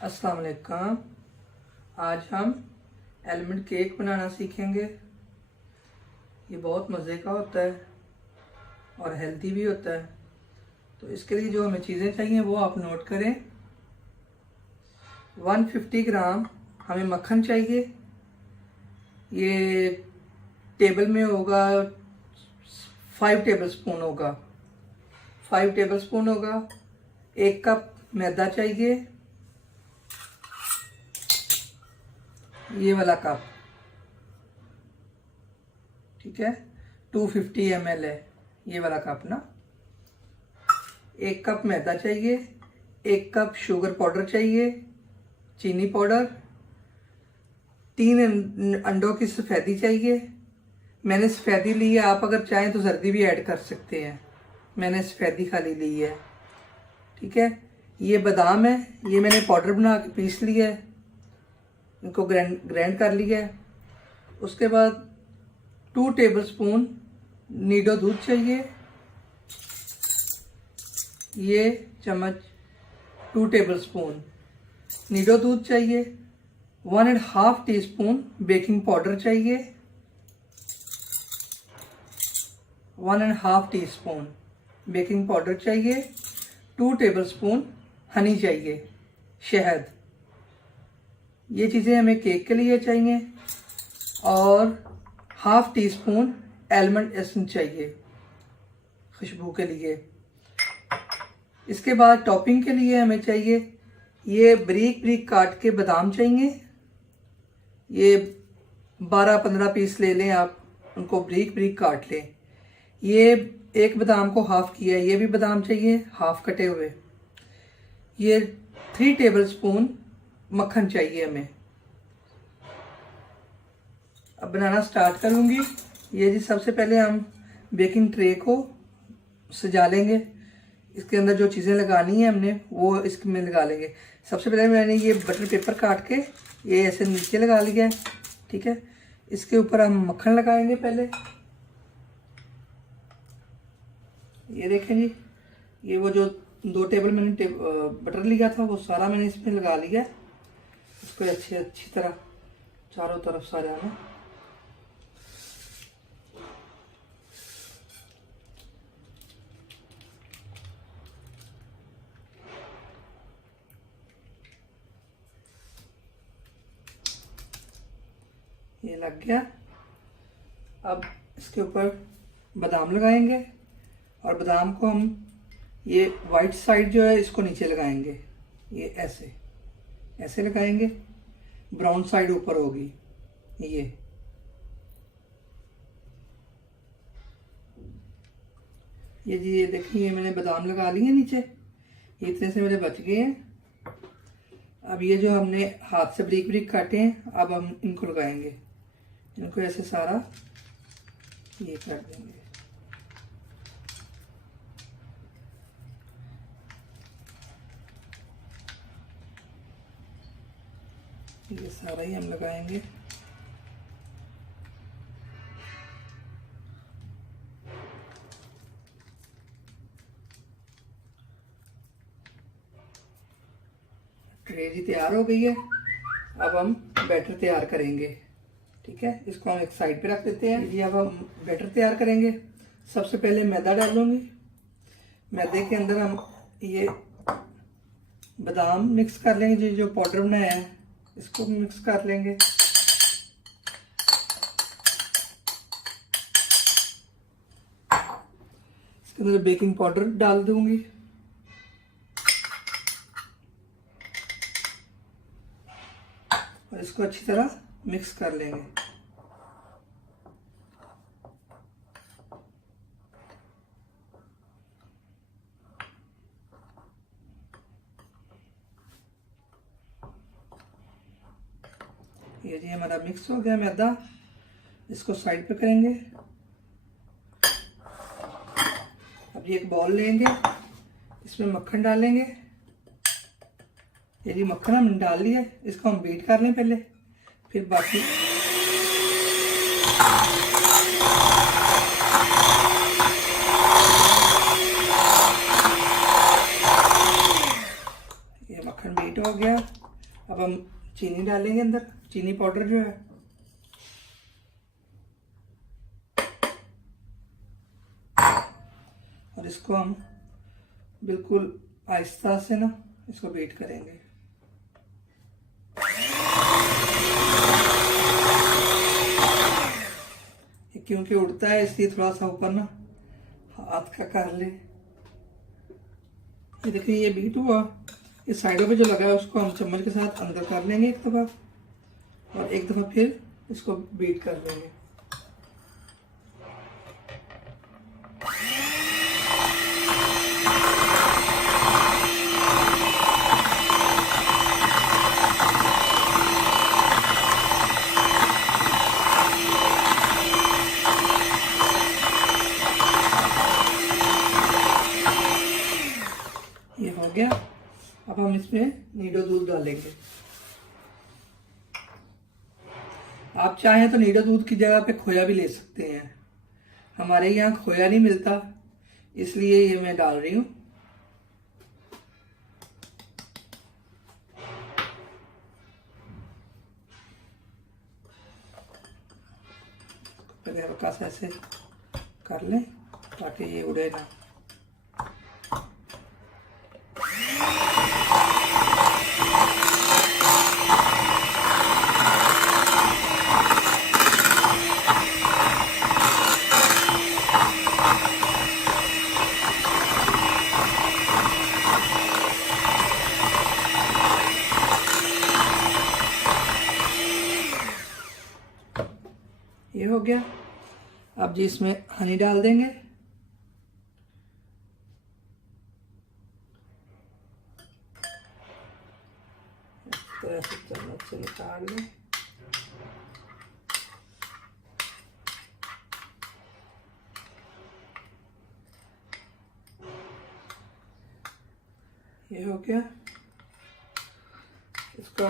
अस्सलाम वालेकुम। आज हम एलमंड केक बनाना सीखेंगे। ये बहुत मज़े का होता है और हेल्दी भी होता है। तो इसके लिए जो हमें चीज़ें चाहिए वो आप नोट करें। 150 ग्राम हमें मक्खन चाहिए। ये टेबल में होगा 5 टेबलस्पून होगा। 5 टेबलस्पून होगा। 1 कप मैदा चाहिए, ये वाला कप, ठीक है। 250 ml है ये वाला कप ना। 1 कप मैदा चाहिए, 1 कप शुगर पाउडर चाहिए, चीनी पाउडर, 3 अंडों की सफ़ेदी चाहिए। मैंने सफ़ेदी ली है, आप अगर चाहें तो जर्दी भी ऐड कर सकते हैं। मैंने सफ़ेदी खाली ली है, ठीक है। ये बादाम है, ये मैंने पाउडर बना के पीस लिया है, इनको ग्राइंड कर लिया है। उसके बाद 2 टेबलस्पून नीडो दूध चाहिए, ये चम्मच 2 टेबलस्पून नीडो दूध चाहिए। 1.5 टीस्पून बेकिंग पाउडर चाहिए, 1.5 टीस्पून बेकिंग पाउडर चाहिए। 2 टेबलस्पून हनी चाहिए, शहद। ये चीज़ें हमें केक के लिए चाहिए। और 1/2 टीस्पून आलमंड एसेंस चाहिए खुशबू के लिए। इसके बाद टॉपिंग के लिए हमें चाहिए, ये बारीक बारीक काट के बादाम चाहिए। ये 12-15 पीस ले लें आप, उनको बारीक बारीक काट लें। ये एक बादाम को हाफ किया है, ये भी बादाम चाहिए हाफ कटे हुए। ये 3 टेबलस्पून मक्खन चाहिए हमें। अब बनाना स्टार्ट करूंगी। ये जी सबसे पहले हम बेकिंग ट्रे को सजा लेंगे। इसके अंदर जो चीज़ें लगानी है हमने वो इसमें लगा लेंगे। सबसे पहले मैंने ये बटर पेपर काट के ये ऐसे नीचे लगा लिया है, ठीक है। इसके ऊपर हम मक्खन लगाएंगे पहले। ये देखें जी, ये वो जो 2 टेबल मैंने बटर लिया था वो सारा मैंने इसमें लगा लिया। इसको अच्छी तरह चारों तरफ सारा ना। ये लग गया। अब इसके ऊपर बादाम लगाएंगे और बादाम को हम ये वाइट साइड जो है इसको नीचे लगाएंगे। ये ऐसे ऐसे लगाएंगे, ब्राउन साइड ऊपर होगी। ये जी ये देखिए, ये मैंने बादाम लगा लिए नीचे। ये इतने से मेरे बच गए हैं। अब ये जो हमने हाथ से बारीक बारीक काटे हैं, अब हम इनको लगाएंगे। इनको ऐसे सारा ये कर देंगे। ये सारा ही हम लगाएंगे। ट्रे जी तैयार हो गई है। अब हम बैटर तैयार करेंगे, ठीक है। इसको हम एक साइड पे रख देते हैं। ये अब हम बैटर तैयार करेंगे। सबसे पहले मैदा डालूंगी। मैदे के अंदर हम ये बादाम मिक्स कर लेंगे, जो पाउडर बनाया है इसको मिक्स कर लेंगे। इसके अंदर बेकिंग पाउडर डाल दूंगी। और इसको अच्छी तरह मिक्स कर लेंगे। ये जी हमारा मिक्स हो गया मैदा। इसको साइड पे करेंगे। अब ये एक बॉल लेंगे, इसमें मक्खन डालेंगे। ये जी मक्खन हमने डाल लिया, इसको हम बीट कर लें पहले, फिर बाकी ये मक्खन बीट हो गया। अब हम चीनी डालेंगे अंदर, चीनी पाउडर जो है। और इसको हम बिल्कुल आहिस्ता से ना इसको बीट करेंगे। क्योंकि उड़ता है इसलिए थोड़ा सा ऊपर ना हाथ का कर ले। ये देखिए ये बीट हुआ। इस साइडों पे जो लगा है उसको हम चम्मच के साथ अंदर कर लेंगे एक दफ़ा, और एक दफ़ा फिर इसको बीट कर लेंगे। ये हो गया। अब हम इसमें नीडो दूध डालेंगे। आप चाहें तो नीडो दूध की जगह पे खोया भी ले सकते हैं। हमारे यहाँ खोया नहीं मिलता, इसलिए ये मैं डाल रही हूँ। पहले हल्का सा ऐसे कर लें ताकि ये उड़े ना। ये हो गया। अब जी इसमें हनी डाल देंगे। इस तरह से चम्मच से निकाल लें। ये हो गया। इसको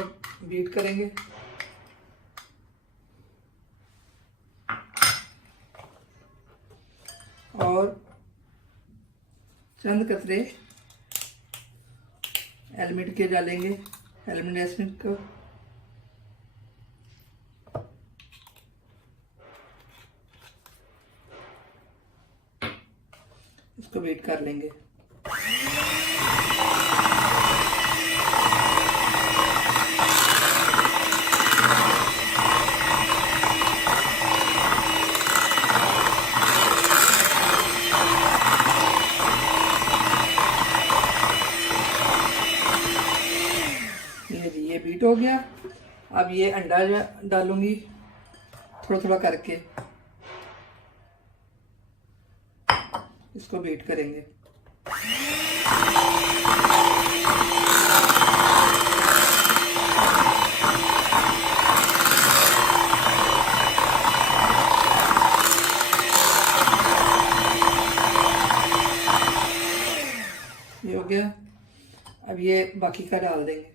बीट करेंगे। और चंद कतरे एलमिंट के डालेंगे, एलमिंट एसेंस को। इसको बीट कर लेंगे। ये बीट हो गया। अब ये अंडा डालूंगी थोड़ा थोड़ा करके, इसको बीट करेंगे। ये हो गया। अब ये बाकी का डाल देंगे।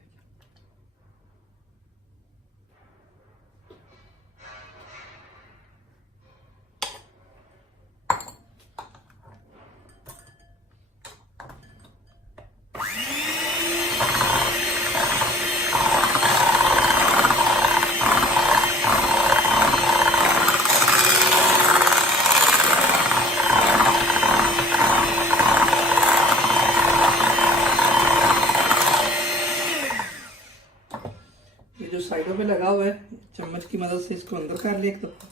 ये जो साइडों पे लगा हुआ है, चम्मच की मदद से इसको अंदर कर लें एक दफा,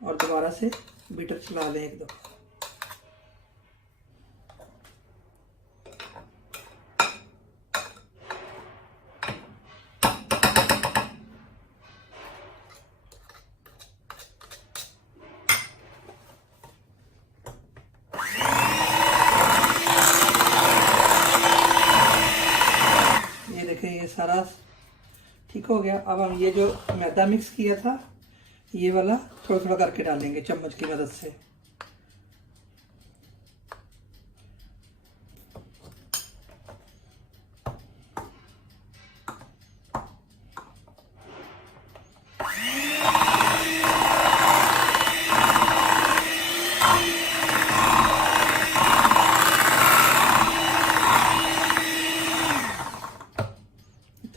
और दोबारा से बीटर चला लें एक दफा। ये देखें ये सारा ठीक हो गया। अब हम ये जो मैदा मिक्स किया था ये वाला थोड़ा थोड़ा करके डालेंगे चम्मच की मदद से।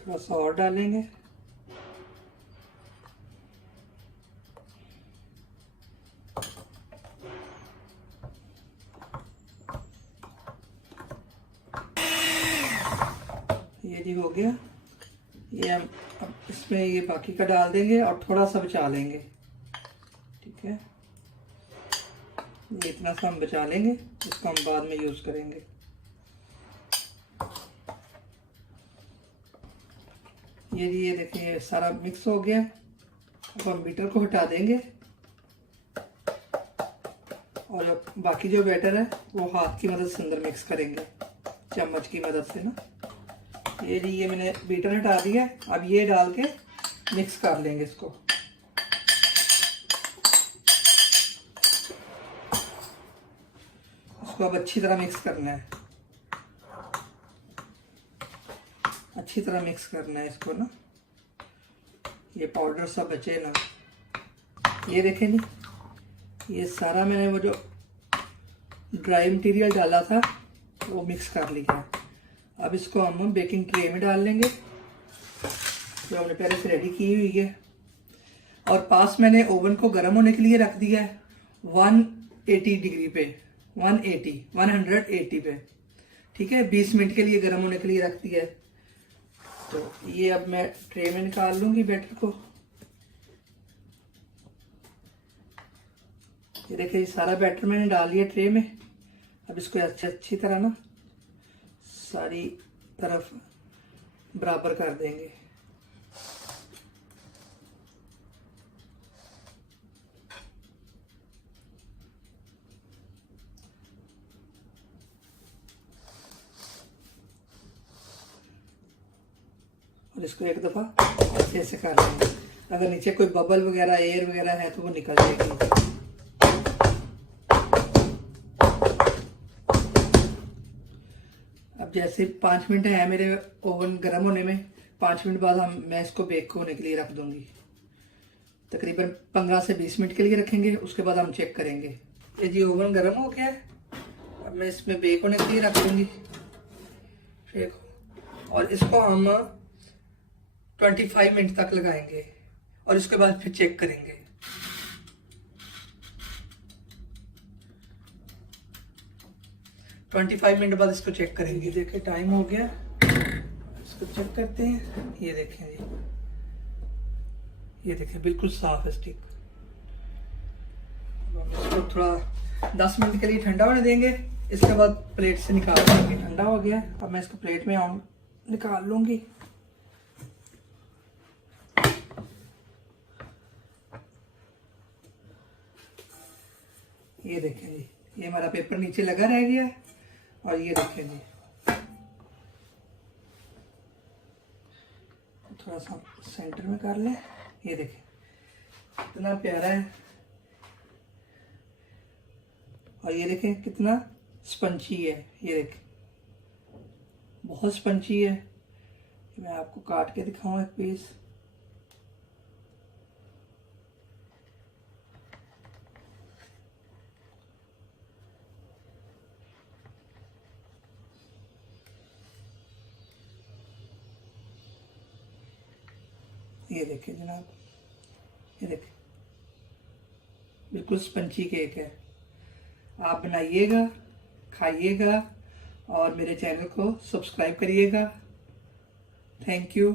थोड़ा सा और डालेंगे। ये जी हो गया। ये हम अब इसमें ये बाकी का डाल देंगे और थोड़ा सा बचा लेंगे। ठीक है, ये इतना सा हम बचा लेंगे, इसको हम बाद में यूज़ करेंगे। ये देखिए सारा मिक्स हो गया। अब हम बीटर को हटा देंगे और अब बाकी जो बैटर है वो हाथ की मदद से अंदर मिक्स करेंगे, चम्मच की मदद से ना। ये मैंने बीटर हटा दिया। अब ये डाल के मिक्स कर लेंगे इसको। इसको अब अच्छी तरह मिक्स करना है, अच्छी तरह मिक्स करना है इसको ना, ये पाउडर सब बचे ना। ये देखें जी, ये सारा मैंने वो जो ड्राई मटेरियल डाला था वो मिक्स कर लिया है। अब इसको हम बेकिंग ट्रे में डाल लेंगे जो हमने पहले से रेडी की हुई है। और पास मैंने ओवन को गर्म होने के लिए रख दिया है 180 डिग्री पे, 180 पे। ठीक है, 20 मिनट के लिए गर्म होने के लिए रख दिया है। तो ये अब मैं ट्रे में निकाल लूंगी बैटर को। ये देखिए, ये सारा बैटर मैंने डाल लिया ट्रे में। अब इसको अच्छी तरह ना सारी तरफ बराबर कर देंगे। और इसको एक दफ़ा अच्छे से कर लेंगे। अगर नीचे कोई बबल वगैरह, एयर वगैरह है तो वो निकल जाएगी। अब जैसे 5 मिनट है मेरे ओवन गर्म होने में, 5 मिनट बाद मैं इसको बेक होने के लिए रख दूंगी। तकरीबन 15 से 20 मिनट के लिए रखेंगे, उसके बाद हम चेक करेंगे। ये जी ओवन गर्म हो गया है। अब मैं इसमें बेक होने के लिए रख दूंगी ट्रे को, और इसको हम 25 मिनट तक लगाएंगे और इसके बाद फिर चेक करेंगे। ट्वेंटी 25 मिनट बाद इसको चेक करेंगे। देखिए टाइम हो गया, इसको चेक करते हैं। ये देखें जी, ये देखें बिल्कुल साफ है स्टिक। इसको थोड़ा 10 मिनट के लिए ठंडा होने देंगे, इसके बाद प्लेट से निकाल देंगे। ठंडा हो गया, अब मैं इसको प्लेट में निकाल लूंगी। ये देखें जी, ये हमारा पेपर नीचे लगा रह गया। और ये देखें जी, थोड़ा सा सेंटर में कर लें। ये देखें कितना प्यारा है। और ये देखें कितना स्पंची है। ये देखें बहुत स्पंची है। मैं आपको काट के दिखाऊं एक पीस। ये देखिए जनाब, ये देखिए बिल्कुल स्पंची केक है। आप बनाइएगा, खाइएगा और मेरे चैनल को सब्सक्राइब करिएगा। Thank you.